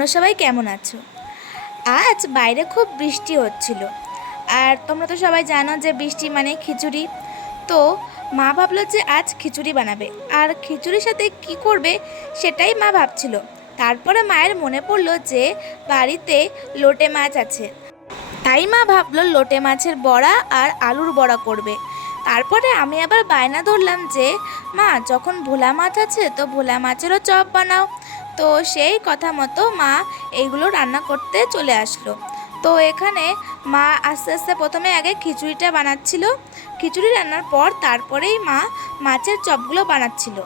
তোমরা সবাই কেমন আছো? আজ বাইরে খুব বৃষ্টি হচ্ছিল। আর তোমরা তো সবাই জানো যে বৃষ্টি মানে খিচুড়ি। তো মা ভাবলো যে আজ খিচুড়ি বানাবে, আর খিচুড়ির সাথে কি করবে সেটাই মা ভাবছিল। তারপরে মায়ের মনে পড়লো যে বাড়িতে লোটে মাছ আছে, তাই মা ভাবলো লোটে মাছের বড়া আর আলুর বড়া করবে। তারপরে আমি আবার বায়না ধরলাম যে মা, যখন ভোলা মাছ আছে তো ভোলা মাছেরও চপ বানাও। তো সেই কথা মতো মা এইগুলো রান্না করতে চলে আসলো। তো এখানে মা আস্তে আস্তে প্রথমে আগে খিচুড়িটা বানাচ্ছিল। খিচুড়ি রান্নার পর তারপরেই মা মাছের চপগুলো বানাচ্ছিল।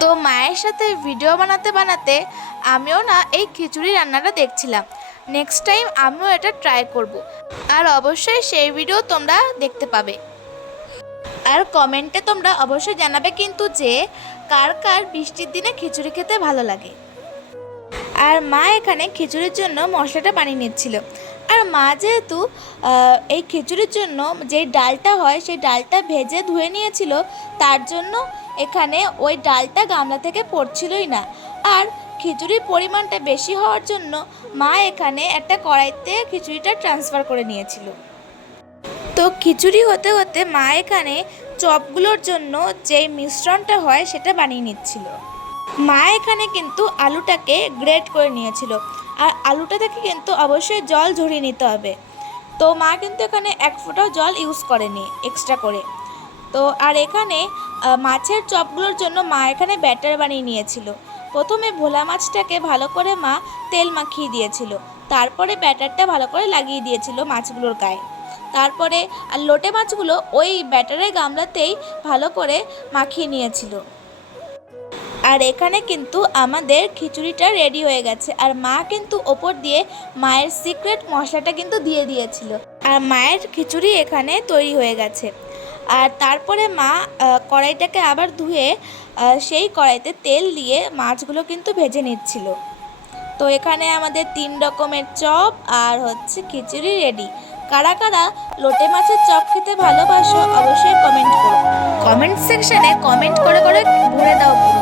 তো মায়ের সাথে ভিডিও বানাতে বানাতে আমিও না এই খিচুড়ি রান্নাটা দেখছিলাম। নেক্সট টাইম আমিও এটা ট্রাই করব, আর অবশ্যই সেই ভিডিও তোমরা দেখতে পাবে। আর কমেন্টে তোমরা অবশ্যই জানাবে কিন্তু যে কার কার বৃষ্টির দিনে খিচুড়ি খেতে ভালো লাগে। আর মা এখানে খিচুড়ির জন্য মশলাটা বানিয়ে নিচ্ছিল। আর মা যেহেতু এই খিচুড়ির জন্য যে ডালটা হয় সেই ডালটা ভেজে ধুয়ে নিয়েছিল, তার জন্য এখানে ওই ডালটা গামলা থেকে পড়ছিলই না। আর খিচুড়ির পরিমাণটা বেশি হওয়ার জন্য মা এখানে একটা কড়াইতে খিচুড়িটা ট্রান্সফার করে নিয়েছিল। তো খিচুড়ি হতে হতে মা এখানে চপগুলোর জন্য যেই মিশ্রণটা হয় সেটা বানিয়ে নিচ্ছিল। মা এখানে কিন্তু আলুটাকে গ্রেট করে নিয়েছিল, আর আলুটা থেকে কিন্তু অবশ্যই জল ঝরিয়ে নিতে হবে। তো মা কিন্তু এখানে এক ফোঁটাও জল ইউজ করেনি এক্সট্রা করে। তো আর এখানে মাছের চপগুলোর জন্য মা এখানে ব্যাটার বানিয়ে নিয়েছিল। প্রথমে ভোলা মাছটাকে ভালো করে মা তেল মাখিয়ে দিয়েছিল, তারপরে ব্যাটারটা ভালো করে লাগিয়ে দিয়েছিল মাছগুলোর গায়ে। তারপরে আর লোটে মাছগুলো ওই ব্যাটারের গামলাতেই ভালো করে মাখিয়ে নিয়েছিল। আর এখানে কিন্তু আমাদের খিচুড়িটা রেডি হয়ে গেছে, আর মা কিন্তু ওপর দিয়ে মায়ের সিক্রেট মশলাটা কিন্তু দিয়ে দিয়েছিল, আর মায়ের খিচুড়ি এখানে তৈরি হয়ে গেছে। আর তারপরে মা কড়াইটাকে আবার ধুয়ে সেই কড়াইতে তেল দিয়ে মাছগুলো কিন্তু ভেজে নিচ্ছিল। তো এখানে আমাদের 3 রকমের চপ আর হচ্ছে খিচুড়ি রেডি। কারা কারা লোটে মাছের চপ খেতে ভালোবাসো অবশ্যই কমেন্ট করো। কমেন্ট সেকশনে কমেন্ট করে করে ভরে দাও পুরো।